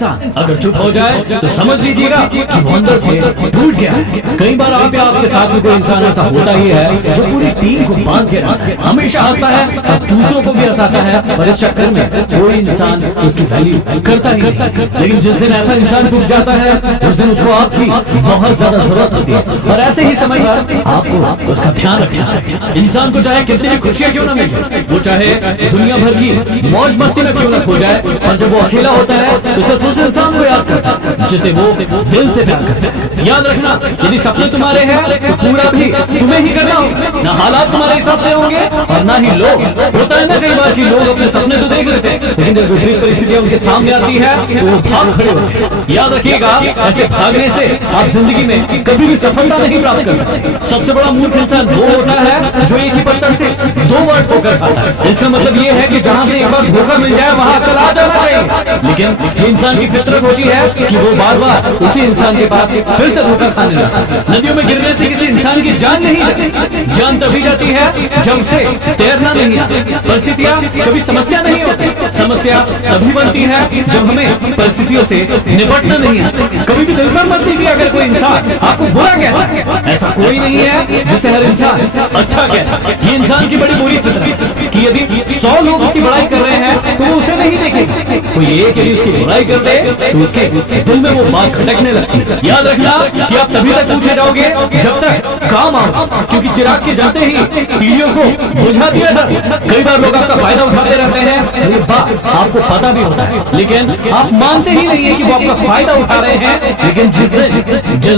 इंसान अगर चुप हो जाए तो समझ लीजिएगा कि वो अंदर से टूट गया है। कई बार आपके साथ में कोई इंसान ऐसा होता ही है जो पूरी टीम को बांध के रखता है, हमेशा हंसता है और दूसरों को भी हंसाता है, और इस चक्कर में कोई इंसान उसकी वैल्यू करता ही नहीं। लेकिन जिस दिन ऐसा इंसान टूट जाता है उस दिन उसको आपकी बहुत ज्यादा जरूरत होती है, और ऐसे ही समय पर आपको उसका ध्यान रखना चाहिए। इंसान को चाहे कितनी भी खुशियां क्यों ना मिल जाए, वो चाहे दुनिया भर की मौज मस्ती में क्यों ना खो जाए, और जब वो अकेला होता है तो सिर्फ उस इंसान को याद करता है जिसे वो दिल से प्यार करता है। याद रखना, यदि सपने तुम्हारे हैं तो पूरा भी तुम्हें ही करना होगा। ना हालात तुम्हारे हिसाब से होंगे और ना ही लोग। होता है ना कई बार कि लोग अपने सपने तो देख लेते हैं, लेकिन जब विपरीत परिस्थितियां उनके सामने आती है तो वो भाग खड़े होते हैं। याद रखिएगा, ऐसे भागने से आप जिंदगी में कभी भी सफलता नहीं प्राप्त कर सकते। सबसे बड़ा मूर्ख इंसान वो होता है जो एक ही पत्थर से दो बार ठोकर खाता है। इसका मतलब ये है कि जहां से एक बार धोखा मिल जाए वहां अकल आ जाना चाहिए, लेकिन इंसान की फितरत होती है कि वो बार बार उसी इंसान के पास फिर से धोखा खाने जाता है। नदियों में गिरने से किसी इंसान की जान नहीं जाती, जान तभी जाती है जब उसे तैरना नहीं आता। परिस्थितियां कभी समस्या नहीं होती, समस्या तभी बनती है जब हमें परिस्थितियों से निपटना नहीं आता। कभी भी दिल पर मत लीजिए अगर कोई इंसान आपको बुरा कहता है, ऐसा कोई नहीं है जिसे हर इंसान अच्छा कहता है। ये इंसान की बड़ी बुरी फितरत है कि यदि 100 लोग उसकी बुराई कर रहे हैं तो वो उसे नहीं देखेगा। कोई एक यदि उसकी बुराई कर दे तो उसके दिल में वो बात खटकने लगती है। याद रखना कि आप तभी तक पूछे जाओगे जब तक काम आओ, क्योंकि चिराग के जाते ही तीलियों को बुझा दिया था। कई बार लोग आपका फायदा उठाते रहते हैं, ये बात आपको पता भी होता है, लेकिन आप मानते ही नहीं है कि वो आपका फायदा उठा रहे हैं। लेकिन जिस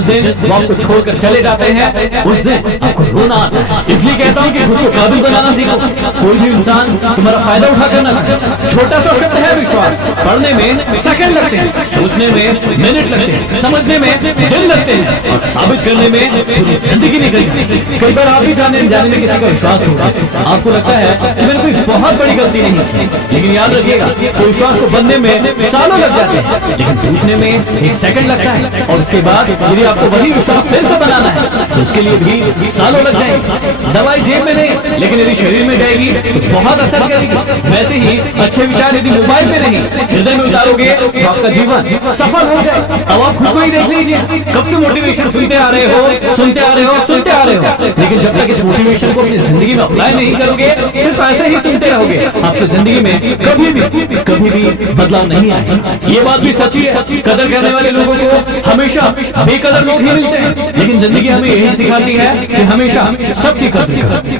दिन वो आपको छोड़कर चले जाते हैं उस दिन आपको रोना आता है। इसलिए कहता हूँ कि खुद को काबिल बनाना सीखो। कोई भी इंसान तुम्हारा फायदा उठा करना चाहिए। छोटा सा शब्द है विश्वास, पढ़ने में सेकंड लगते हैं, सोचने में मिनट लगते हैं, समझने में दिन लगते हैं, और साबित करने में पूरी जिंदगी निकल जाती है। कई बार आप भी जाने में किसी का विश्वास होगा, आपको लगता है कि मैंने कोई बहुत बड़ी गलती नहीं की, लेकिन याद रखिएगा कोई विश्वास को बनने में सालों लग जाते हैं, लेकिन टूटने में एक सेकंड लगता है। और उसके बाद यदि आपको वही विश्वास फिर से बनाना है तो उसके लिए भी सालों लग जाएंगे। दवाई जेब में नहीं, लेकिन यदि शरीर में जाएगी तो बहुत असर करेगी। वैसे ही अच्छे विचार यदि मोबाइल में नहीं हृदय में उतारोगे तो आपका जीवन सफल हो जाए। अब आप खुद को ही देख लीजिए, कब से मोटिवेशन सुनते आ रहे हो, लेकिन जब तक इस मोटिवेशन को अपनी जिंदगी में अप्लाई नहीं करोगे, सिर्फ ऐसे ही सुनते रहोगे, आपकी जिंदगी में कभी भी बदलाव नहीं आएगा। ये बात भी सच्ची है, कदर करने वाले लोगों को हमेशा बेकदर लोग ही मिलते हैं, लेकिन जिंदगी हमें यही सिखाती है कि हमेशा सबकी कदर करो।